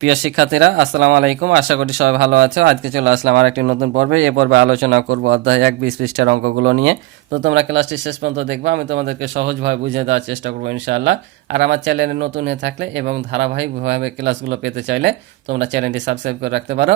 প্রিয় শিক্ষার্থীরা, আসসালামু আলাইকুম। আশা করি সবাই ভালো আছো। আজকে চলে আসলাম আর একটি নতুন পর্বে। এই পর্বে আলোচনা করব অধ্যায় 1-20 পৃষ্ঠার অঙ্কগুলো নিয়ে। তো তোমরা ক্লাসটি শেষ পর্যন্ত দেখবে, আমি তোমাদেরকে সহজভাবে বুঝিয়ে দেওয়ার চেষ্টা করবো ইনশাআল্লাহ। আর আমার চ্যানেলে নতুন হয়ে থাকলে এবং ধারাবাহিকভাবে ক্লাসগুলো পেতে চাইলে তোমরা চ্যানেলটি সাবস্ক্রাইব করে রাখতে পারো।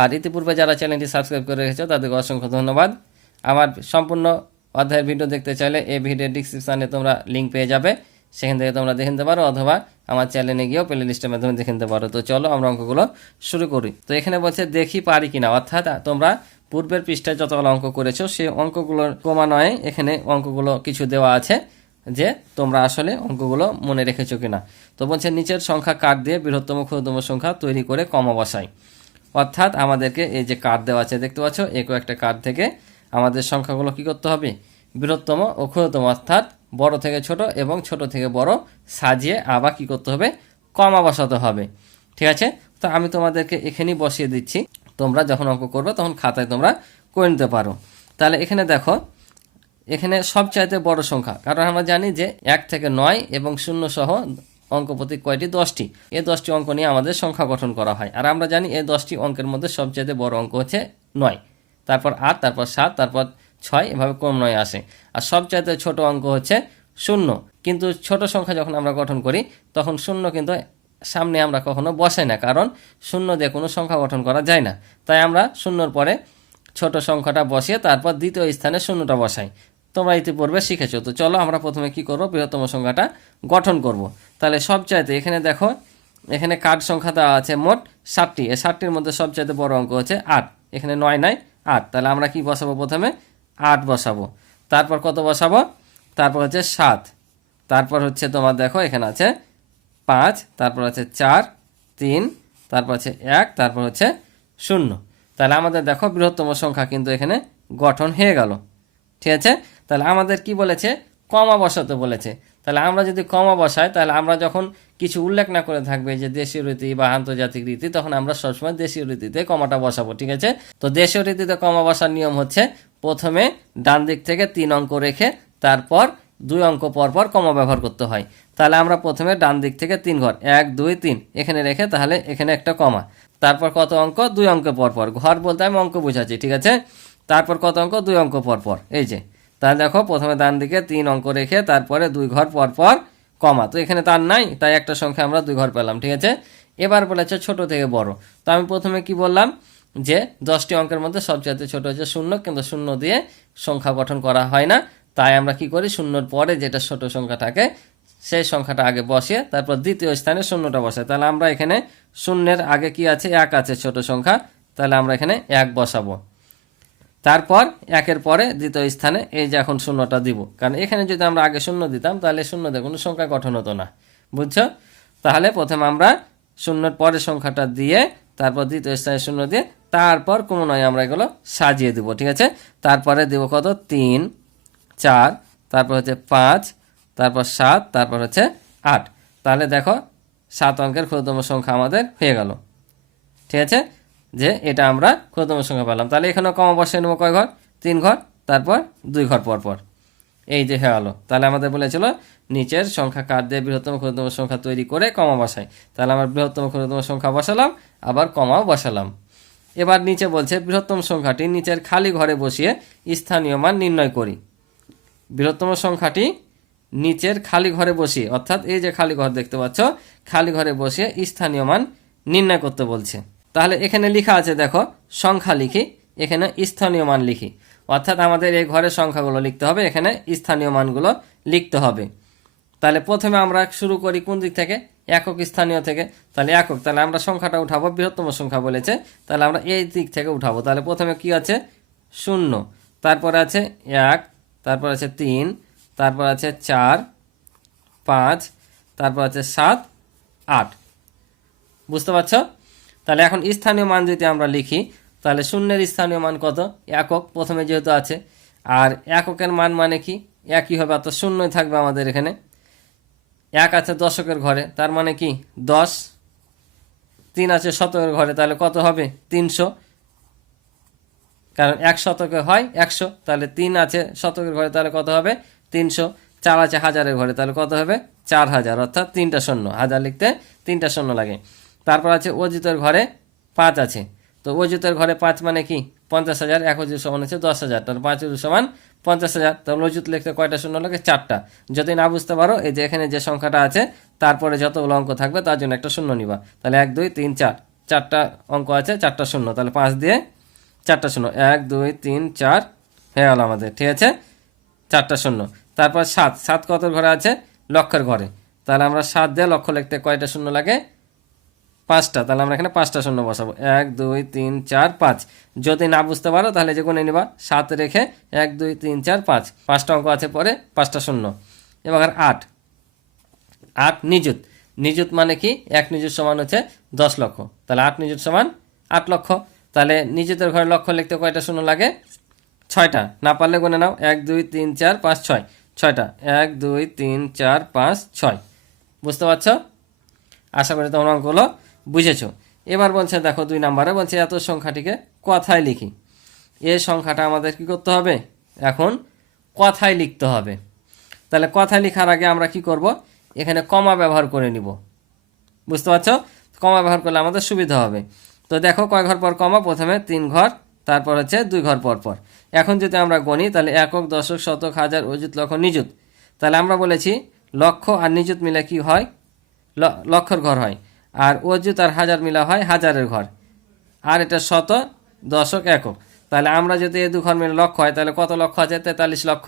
আর ইতিপূর্বে যারা চ্যানেলটি সাবস্ক্রাইব করে রেখেছো তাদেরকে অসংখ্য ধন্যবাদ। আমার সম্পূর্ণ অধ্যায়ের ভিডিও দেখতে চাইলে এই ভিডিওর ডিসক্রিপশানে তোমরা লিঙ্ক পেয়ে যাবে, সেখান থেকে তোমরা দেখে নিতে পারো, অথবা আমার চ্যানেলে গিয়েও প্লে লিস্টের মাধ্যমে দেখে নিতে পারো। তো চলো আমরা অঙ্কগুলো শুরু করি। তো এখানে বলছে দেখি পারি কিনা, অর্থাৎ তোমরা পূর্বের পৃষ্ঠায় যতগুলো অঙ্ক করেছো সেই অঙ্কগুলোর ক্রমান্বয়ে এখানে অঙ্কগুলো কিছু দেওয়া আছে যে তোমরা আসলে অঙ্কগুলো মনে রেখেছো কিনা। তো বলছে নিচের সংখ্যা কাট দিয়ে বৃহত্তম ক্ষুদ্রতম সংখ্যা তৈরি করে কমা বসাই। অর্থাৎ আমাদেরকে এই যে কার্ড দেওয়া আছে দেখতে পাচ্ছ, একটা কার্ড থেকে আমাদের সংখ্যাগুলো কি করতে হবে, বৃহত্তম ও ক্ষুদ্রতম অর্থাৎ বড় থেকে ছোট এবং ছোট থেকে বড় সাজিয়ে আবার কি করতে হবে, কমা বসাতে হবে। ঠিক আছে, তো আমি তোমাদেরকে এখানেই বসিয়ে দিচ্ছি, তোমরা যখন অঙ্ক করবে তখন খাতায় তোমরা করে নিতে পারো। তাহলে এখানে দেখো, এখানে সবচাইতে বড় সংখ্যা, কারণ আমরা জানি যে 1 থেকে 9 এবং 0 সহ অঙ্ক প্রতি কয়টি, 10টি। এই 10টি অঙ্ক নিয়ে আমাদের সংখ্যা গঠন করা হয়। আর আমরা জানি এই 10টি অঙ্কের মধ্যে সবচাইতে বড় অঙ্ক হচ্ছে 9, তারপর 8, তারপর 7, তারপর 6, এভাবে ক্রমান্বয়ে আসে। আর সবচাইতে ছোট অঙ্ক হচ্ছে 0। কিন্তু ছোট সংখ্যা যখন আমরা গঠন করি তখন 0 কিন্তু সামনে আমরা কখনো বসাই না, কারণ 0 দিয়ে কোনো সংখ্যা গঠন করা যায় না। তাই আমরা 0-র পরে ছোট সংখ্যাটা বসিয়ে তারপর দ্বিতীয় স্থানে 0টা বসাই। তোমরা ইতিপূর্বে শিখেছো। তো চলো আমরা প্রথমে কি করব, বৃহত্তম সংখ্যাটা গঠন করব। তাহলে সবচাইতে এখানে দেখো, এখানে কার্ড সংখ্যা দেওয়া আছে মোট 7টি। এই 7টির মধ্যে সবচাইতে বড় অঙ্ক হচ্ছে 8। এখানে 9 নাই, 8। তাহলে আমরা কি বসাবো, প্রথমে 8 বসাবো। তারপর কত বসাবো, তারপর হচ্ছে 7, তারপর হচ্ছে তোমার দেখো এখানে আছে 5, তারপর আছে 4, 3, তারপর আছে 1, তারপর হচ্ছে 0। তাহলে আমাদের দেখো বৃহত্তম সংখ্যা কিন্তু এখানে গঠন হয়ে গেল। ঠিক আছে, তাহলে আমাদের কি বলেছে, কমা বসাতে বলেছে। তাহলে আমরা যদি কমা বসাই, তাহলে আমরা যখন কিছু উল্লেখ না করে থাকবে যে দেশীয় রীতি বা আন্তর্জাতিক রীতি, তখন আমরা সবসময় দেশীয় রীতিতে কমাটা বসাবো। ঠিক আছে, তো দেশীয় রীতিতে কমা বসার নিয়ম হচ্ছে প্রথমে ডান দিক থেকে 3 অঙ্ক রেখে তারপর 2 অঙ্ক পরপর কমা ব্যবহার করতে হয়। তাহলে আমরা প্রথমে ডান দিক থেকে 3 ঘর 1 2 3 এখানে রেখে তাহলে এখানে একটা কমা, তারপর কত অঙ্ক, 2 অঙ্ক পরপর। ঘর বলতে আমি অঙ্ক বোঝাচ্ছি, ঠিক আছে। তারপর কত অঙ্ক, 2 অঙ্ক পরপর, এই যে। তাহলে দেখো প্রথমে ডান দিকে 3 অঙ্ক রেখে তারপরে 2 ঘর পরপর কমা। তো এখানে তার নাই, তাই একটা সংখ্যা আমরা 2 ঘর পেলাম। ঠিক আছে, এবার বলেছে ছোট থেকে বড়। তো আমি প্রথমে কি বললাম যে 10টি অঙ্কের মধ্যে সবচেয়ে ছোট হচ্ছে 0, কিন্তু 0 দিয়ে সংখ্যা গঠন করা হয় না। তাই আমরা কি করি, 0-র পরে যেটা ছোট সংখ্যা থাকে সেই সংখ্যাটা আগে বসিয়ে তারপর দ্বিতীয় স্থানে 0টা বসাই। তাহলে আমরা এখানে 0-এর আগে কি আছে, 1 আছে ছোট সংখ্যা, তাহলে আমরা এখানে 1 বসাবো। তারপর 1-এর পরে দ্বিতীয় স্থানে এই যে এখন 0টা দিব, কারণ এখানে যদি আমরা আগে 0 দিতাম তাহলে 0 দিয়ে কোনো সংখ্যা গঠন হতো না, বুঝছো। তাহলে প্রথমে আমরা 0-এর পরে সংখ্যাটা দিয়ে তারপর দ্বিতীয় স্থানে 0 দিয়ে তারপর ক্রমান্বয়ে আমরা এগুলো সাজিয়ে দিব। ঠিক আছে, তারপরে দিব কত, 3, 4, তারপর হচ্ছে 5, তারপর 7, তারপর হচ্ছে 8। তাহলে দেখো 7 অঙ্কের ক্ষুদ্রতম সংখ্যা আমাদের হয়ে গেল। ঠিক আছে, যে এটা আমরা ক্ষুদ্রতম সংখ্যা পেলাম। তাহলে এখানেও কমা বসিয়ে নেবো কয় ঘর, 3 ঘর, তারপর 2 ঘর পরপর, এই যে হয়ে গেল। তাহলে আমাদের বলেছিল নিচের সংখ্যা কাট দিয়ে বৃহত্তম ক্ষুদ্রতম সংখ্যা তৈরি করে কমা বসাই। তাহলে আমরা বৃহত্তম ক্ষুদ্রতম সংখ্যা বসালাম, আবার কমাও বসালাম। এবার নিচে বলছে বৃহত্তম সংখ্যাটি নিচের খালি ঘরে বসিয়ে স্থানীয় মান নির্ণয় করি। বৃহত্তম সংখ্যাটি নিচের খালি ঘরে বসিয়ে, অর্থাৎ এই যে খালি ঘর দেখতে পাচ্ছ, খালি ঘরে বসিয়ে স্থানীয় মান নির্ণয় করতে বলছে। তাহলে এখানে লেখা আছে দেখো, সংখ্যা লিখি, এখানে স্থানীয় মান লিখি। অর্থাৎ আমাদের এই ঘরের সংখ্যাগুলো লিখতে হবে, এখানে স্থানীয় মানগুলো লিখতে হবে। তাহলে প্রথমে আমরা শুরু করি কোন দিক থেকে, একক স্থানীয় থেকে। তাহলে একক, তাহলে আমরা সংখ্যাটা উঠাবো, বৃহত্তম সংখ্যা বলেছে, তাহলে আমরা এই দিক থেকে উঠাবো। তাহলে প্রথমে কি আছে, 0, তারপরে আছে 1, তারপর আছে 3, তারপর আছে 4, 5, তারপর আছে 7, 8। বুঝতে পারছো। তাহলে এখন স্থানীয় মান যদি আমরা লিখি, তাহলে 0-এর স্থানীয় মান কত, একক, প্রথমে যেহেতু আছে। আর এককের মান মানে কি, একই হবে, অর্থাৎ 0ই থাকবে আমাদের এখানে। 1 আছে দশকের ঘরে, তার মানে কি 10। 3 আছে শতকের ঘরে, তাহলে কত হবে, 300, কারণ 1 শতকে হয় 100। তাহলে 3 আছে শতকের ঘরে, তাহলে কত হবে, 300। 4 আছে হাজারের ঘরে, তাহলে কত হবে, 4000, অর্থাৎ 3টা শূন্য, হাজার লিখতে 3টা শূন্য লাগে। তারপর আছে অজিতের ঘরে 5 আছে, তো অজিতের ঘরে 5 মানে কি 50,000, 1 অজিত সমান হচ্ছে 10,000, তাহলে 5 অজিত সমান 50,000। তাহলে অজিত লিখতে কয়টা শূন্য লাগে? 4টা। যদি না বুঝতে পারো এই যে এখানে যে সংখ্যাটা আছে তারপরে যতগুলো অঙ্ক থাকবে তার জন্য একটা শূন্য নিবা। তাহলে 1 2 3 4, 4টা অঙ্ক আছে, 4টা শূন্য, তাহলে 5 দিয়ে 4টা শূন্য, 1 2 3 4 হয়ে গেল আমাদের, ঠিক আছে, 4টা শূন্য। তারপর 7, 7 কত ঘরে আছে? লক্ষের ঘরে। তাহলে আমরা 7 দিয়ে লক্ষ লিখতে কয়টা শূন্য লাগে? 5টা। তাহলে আমরা এখানে 5টা শূন্য বসাবো, 1 2 3 4 5। যদি না বুঝতে পারো তাহলে যে গুণে নিবা, 7 রেখে 1 2 3 4 5, 5টা অঙ্ক আছে পরে, 5টা শূন্য। এবার 8, 8 নিযুত। নিযুত মানে কি? 1 নিযুত সমান হচ্ছে 10 লক্ষ, তাহলে 8 নিযুত সমান 8 লক্ষ। তাহলে নিযুতের ঘরে লক্ষ লিখতে কয়টা শূন্য লাগে? 6টা। না পারলে গুনে নাও, 1 2 3 4 5 6, 6টা, 1 2 3 4 5 6। বুঝতে পারছো? আশা করি তোমরা অঙ্কগুলো বুঝেছো। এবার বলছে দেখো 2 নম্বরে বলছে এত সংখ্যাটিকে কথায় লিখি। এই সংখ্যাটা আমাদের কি করতে হবে? এখন কথায় লিখতে হবে। তাহলে কথায় লেখার আগে আমরা কি করব? এখানে কমা ব্যবহার করে নিব। বুঝতে পারছো? কমা ব্যবহার করলে আমাদের সুবিধা হবে। তো দেখো কয় ঘর পর কমা? প্রথমে 3 ঘর, তারপর হচ্ছে 2 ঘর পর পর। এখন যদি আমরা গণি তাহলে একক, দশক, শতক, হাজার, অযুত, লক্ষ, নিযুত। তাহলে আমরা বলেছি লক্ষ আর নিযুত মিলে কি হয়? লক্ষের ঘর হয়। আর অযুত আর হাজার মিলা হয় হাজারের ঘর। আর এটা শত, দশক, একক। তাহলে আমরা যদি এই 2 ঘর মিলে লক্ষ হয় তাহলে কত লক্ষ আছে? 43 লক্ষ।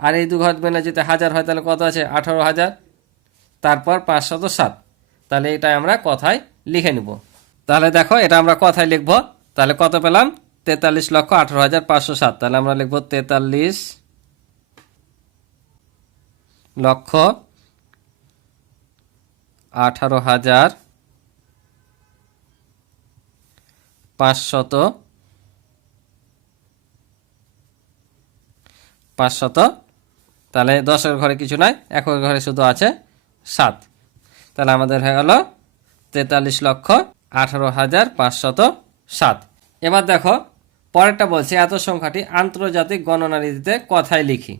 আর এই 2 ঘর মিলে যদি হাজার হয় তাহলে কত আছে? 18,000। তারপর 507। তাহলে এটাই আমরা কথায় লিখে নিব। তাহলে দেখো এটা আমরা কথায় লিখব। তাহলে কত পেলাম? 43,18,507। তাহলে আমরা লিখব 43,18,500। তাহলে 10-এর ঘরে কিছু নাই, একের ঘরে শুধু আছে 7। তাহলে আমাদের হয়ে গেল 43,18,507। এবার দেখো পরেরটা বলছে এত সংখ্যাটি আন্তর্জাতিক গণনা রীতিতে কথায় লিখি।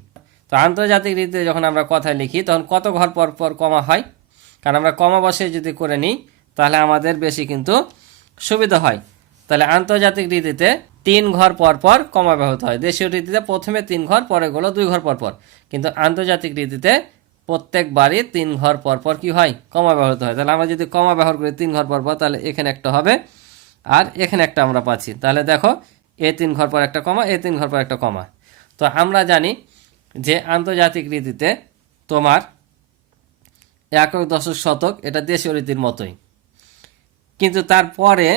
তো আন্তর্জাতিক রীতিতে যখন আমরা কথায় লিখি তখন কত ঘর পর পর কমা হয়? কারণ আমরা কমা বসে যদি করে নিই তাহলে আমাদের বেশি কিন্তু সুবিধা হয়। তাহলে আন্তর্জাতিক রীতিতে 3 ঘর পর পর কমা ব্যবহৃত হয়। দেশীয় রীতিতে প্রথমে 3 ঘর, পরে গুলো 2 ঘর পর পর। কিন্তু আন্তর্জাতিক রীতিতে প্রত্যেকবারই 3 ঘর পর পর কি হয়? কমা ব্যবহৃত হয়। তাহলে আমরা যদি কমা ব্যবহার করি 3 ঘর পর পর তাহলে এখানে একটা হবে আর এখানে একটা আমরা পাচ্ছি। তাহলে দেখো এ 3 ঘর পর একটা কমা, এ 3 ঘর পর একটা কমা। তো আমরা জানি যে আন্তর্জাতিক রীতিতে তোমার একক, দশক, শতক এটা দেশীয় রীতির মতোই, কিন্তু তারপরে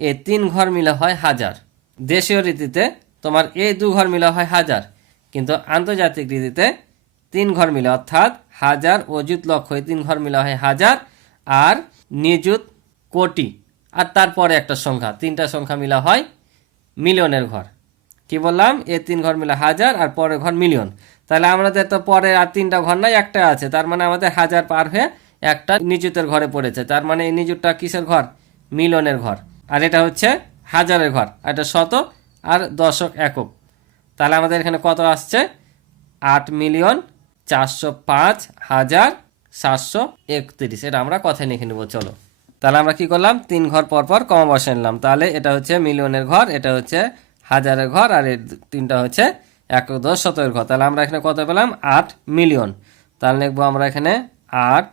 এ 3 ঘর মিলে হয় হাজার। দেশীয় রীতিতে তোমার এই 2 ঘর মিলে হয় হাজার, কিন্তু আন্তর্জাতিক রীতিতে 3 ঘর মিলে অর্থাৎ হাজার, অযুত, লক্ষ, এই 3 ঘর মিলে হয় হাজার, আর নিযুত, কোটি, আর তারপরে একটা সংখ্যা, 3টা সংখ্যা মিলা হয় মিলিয়নের ঘর। কি বললাম? এ 3 ঘর মিলে হাজার আর পরের ঘর মিলিয়ন। তাহলে আমাদের তো পরে আর 3টা ঘর নাই, একটা আছে। তার মানে আমাদের হাজার পার হয়ে একটা নিযুতের ঘরে পড়েছে। তার মানে এই নিযুতটা কিসের ঘর? মিলিয়নের ঘর। আর এটা হচ্ছে হাজারের ঘর, এটা শত আর দশক, একক। তাহলে আমাদের এখানে কত আসছে? 8,405,731। এটা আমরা কথায় লিখে নেব। চলো তাহলে আমরা কি করলাম? 3 ঘর পর পর কমা বসে নিলাম। তাহলে এটা হচ্ছে মিলিয়নের ঘর, এটা হচ্ছে হাজারের ঘর, আর এই 3টা হচ্ছে একক, দশ, শতকের ঘর। তাহলে আমরা এখানে কত পেলাম? 8 মিলিয়ন। তাহলে লিখবো আমরা এখানে 8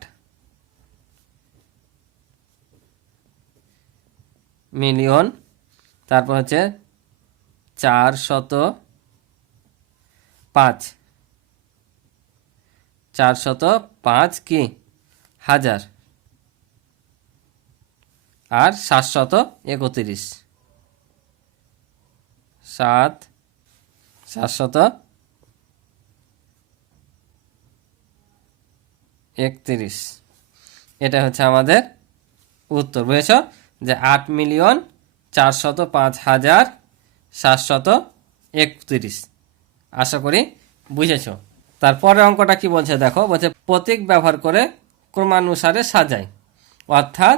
মিলিয়ন। তারপর হচ্ছে 405, 405 কি হাজার, আর 731, 731। এটা হচ্ছে আমাদের উত্তর। বুঝেছ যে 8,405,731। আশা করি বুঝেছ। তারপরে অঙ্কটা কি বলছে দেখো, বলছে প্রতীক ব্যবহার করে ক্রমানুসারে সাজাই, অর্থাৎ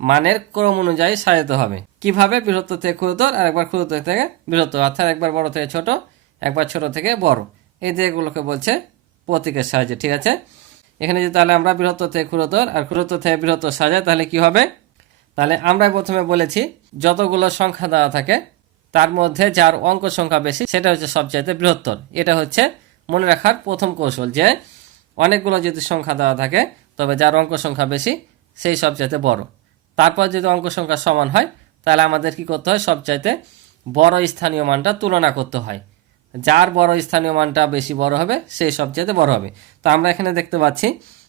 মানের ক্রম অনুযায়ী সাজাতে হবে। কিভাবে? বৃহত্তর থেকে ক্ষুদ্রতর আর একবার ক্ষুদ্রতর থেকে বৃহত্তর, অর্থাৎ একবার বড় থেকে ছোট, একবার ছোট থেকে বড়। এই যে এগুলোকে বলছে প্রতীকের সাহায্যে। ঠিক আছে, এখানে যদি তাহলে আমরা বৃহত্তর থেকে ক্ষুদ্রতর আর ক্ষুদ্রতর থেকে বৃহত্তর সাজাই তাহলে কি হবে? তাহলে আমরা প্রথমে বলেছি যতগুলো সংখ্যা দেওয়া থাকে তার মধ্যে যার অঙ্ক সংখ্যা বেশি সেটা হচ্ছে সবচাইতে বৃহত্তর। এটা হচ্ছে মনে রাখার প্রথম কৌশল, যে অনেকগুলো যদি সংখ্যা দেওয়া থাকে তবে যার অঙ্ক সংখ্যা বেশি সেই সবচাইতে বড়। তারপর যদি অঙ্ক সংখ্যা সমান হয় তাহলে আমাদের কি করতে হয়, সবচাইতে বড় স্থানীয় মানটা তুলনা করতে হয়। যার বড় স্থানীয় মানটা বেশি বড় হবে সেই সবচাইতে বড় হবে। তো আমরা এখানে দেখতে পাচ্ছি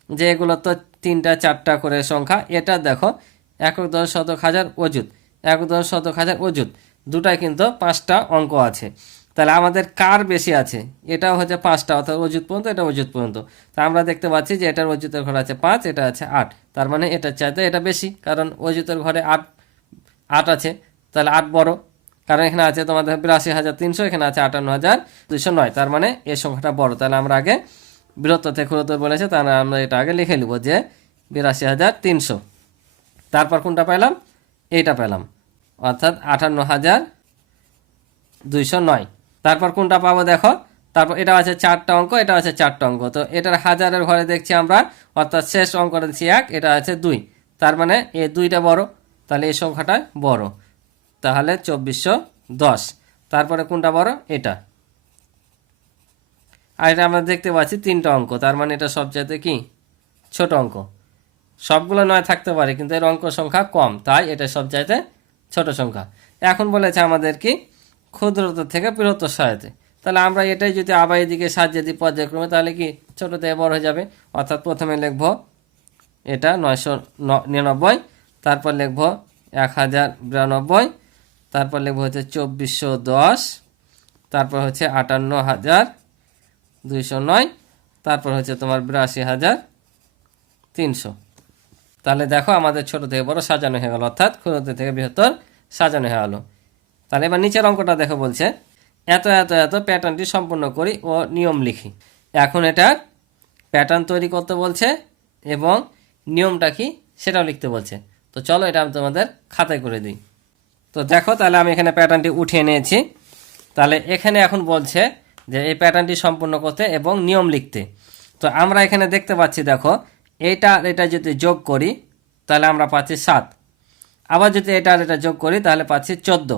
যে এগুলো তো 3টা 4টা করে সংখ্যা। এটা দেখো একক দশ শতক হাজার অযুত, একক দশ শতক হাজার অযুত, দুটাই কিন্তু 5টা অঙ্ক আছে। তাহলে আমাদের কার বেশি আছে, এটাও হচ্ছে 5টা, অর্থাৎ অযুত পর্যন্ত, এটা অযুত পর্যন্ত। তা আমরা দেখতে পাচ্ছি যে এটার অযুতের ঘরে আছে 5, এটা আছে 8, তার মানে এটার চাইতে এটা বেশি, কারণ অযুতের ঘরে 8 আছে, তাহলে 8 বড়। কারণ এখানে আছে তোমাদের 82,300, এখানে আছে 58,209, তার মানে এই সংখ্যাটা বড়। তাহলে আমরা আগে বৃহত্তর থেকে ক্ষুদ্রতর বলেছে, তাহলে আমরা এটা আগে লিখে নেব যে 82,300। তারপর কোনটা পেলাম, এইটা পেলাম, অর্থাৎ 58,209। তারপর কোনটা পাবো দেখো, তারপর এটা আছে 4টা অঙ্ক, এটা আছে 4টা অঙ্ক। তো এটার হাজারের ঘরে দেখছি আমরা, অর্থাৎ শেষ অঙ্কটা দিচ্ছি 1, এটা আছে 2, তার মানে এই 2টা বড়, তাহলে এই সংখ্যাটা বড়, তাহলে 2410। তারপরে কোনটা বড়, এটা। আর এটা আমরা দেখতে পাচ্ছি 3টা অঙ্ক, তার মানে এটা সবচাইতে কি ছোট অঙ্ক। সবগুলো 9 থাকতে পারে কিন্তু এর অঙ্ক সংখ্যা কম, তাই এটা সবচাইতে ছোট সংখ্যা। এখন বলেছে আমাদের কি ক্ষুদ্রতর থেকে বৃহত্তর সাজাতে। তাহলে আমরা এটাই যদি আবার এদিকে সাজিয়ে দিই পর্যায়ক্রমে, তাহলে কি ছোট থেকে বড় হয়ে যাবে। অর্থাৎ প্রথমে লিখব এটা 999, তারপর লিখব 1092, তারপর লিখব হচ্ছে 2410, তারপর হচ্ছে 58,209, তারপর হচ্ছে তোমার 82,300। তাহলে দেখো আমাদের ছোট থেকে বড় সাজানো হয়ে গেল, অর্থাৎ ক্ষুদ্র থেকে বৃহত্তর সাজানো হয়ে গেল। তাহলে এবার নিচের অঙ্কটা দেখো, বলছে এত এত এত প্যাটার্নটি সম্পূর্ণ করি ও নিয়ম লিখি। এখন এটার প্যাটার্ন তৈরি করতে বলছে এবং নিয়মটা কি সেটাও লিখতে বলছে। তো চলো এটা আমি তোমাদের খাতায় করে দিই। তো দেখো, তাহলে আমি এখানে প্যাটার্নটি উঠিয়ে নিয়েছি। তাহলে এখানে এখন বলছে যে এই প্যাটার্নটি সম্পূর্ণ করতে এবং নিয়ম লিখতে। তো আমরা এখানে দেখতে পাচ্ছি, দেখো এটা যদি যোগ করি তাহলে আমরা পাচ্ছি 7, আবার যদি এটা যোগ করি তাহলে পাচ্ছি 14।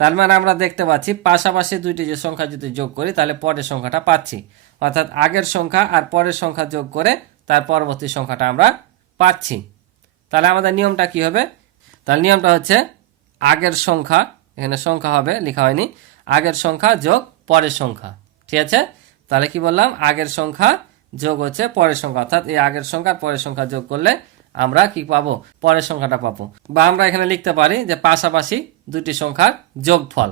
তার মানে আমরা দেখতে পাচ্ছি পাশাপাশি দুইটি যে সংখ্যা যদি যোগ করি তাহলে পরের সংখ্যাটা পাচ্ছি, অর্থাৎ আগের সংখ্যা আর পরের সংখ্যা যোগ করে তার পরবর্তী সংখ্যাটা আমরা পাচ্ছি। তাহলে আমাদের নিয়মটা কি হবে, তাহলে নিয়মটা হচ্ছে আগের সংখ্যা, এখানে সংখ্যা হবে লেখা হয়নি, আগের সংখ্যা যোগ পরের সংখ্যা। ঠিক আছে, তাহলে কি বললাম, আগের সংখ্যা যোগ হচ্ছে পরের সংখ্যা, অর্থাৎ এই আগের সংখ্যা আর পরের সংখ্যা যোগ করলে আমরা কি পাবো, পরের সংখ্যাটা পাবো। বা আমরা এখানে লিখতে পারি যে পাশাপাশি দুটি সংখ্যার যোগফল।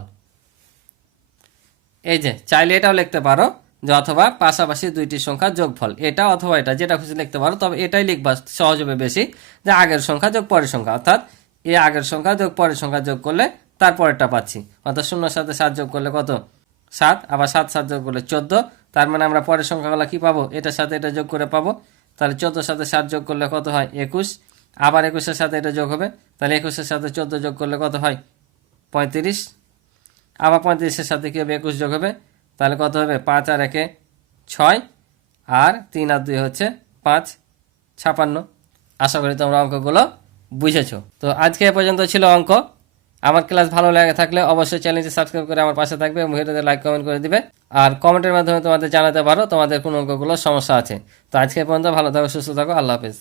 এই যে চাইলে এটাও লিখতে পারো যে অথবা পাশাপাশি দুইটি সংখ্যার যোগফল, এটা অথবা এটা, যেটা খুশি লিখতে পারো, তবে এটাই লিখবা সহজ হবে বেশি, যে আগের সংখ্যা যোগ পরের সংখ্যা, অর্থাৎ এই আগের সংখ্যা যোগ পরের সংখ্যা যোগ করলে তারপরেরটা পাচ্ছি। অর্থাৎ 0-এর সাথে 7 যোগ করলে কত, 7, আবার 7 যোগ করলে 14, তার মানে আমরা পরের সংখ্যাগুলো কি পাবো, এটার সাথে এটা যোগ করে পাবো। তাহলে 14-এর সাথে 7 যোগ করলে কত হয়, 21, আবার 21-এর সাথে এটা যোগ হবে, তাহলে 21-এর সাথে 14 যোগ করলে কত হয়, 35, আবার 35-এর সাথে কি হবে, 21 যোগ হবে, তাহলে কত হবে, 5 আর 1 6, আর 3 আর 2 হচ্ছে 5, 56। আশা করি তোমরা অঙ্কগুলো বুঝেছো। তো আজকে এ পর্যন্ত ছিল অঙ্ক। আমার ক্লাস ভালো লাগে থাকলে অবশ্যই চ্যানেলটি সাবস্ক্রাইব করে আমার পাশে থাকবে এবং ভিডিওতে লাইক কমেন্ট করে দিবে, আর কমেন্টের মাধ্যমে তোমাদের জানাতে পারো তোমাদের কোন অঙ্কগুলো সমস্যা আছে। তো আজকে পর্যন্ত ভালো থাকো, সুস্থ থাকো, আল্লাহ হাফেজ।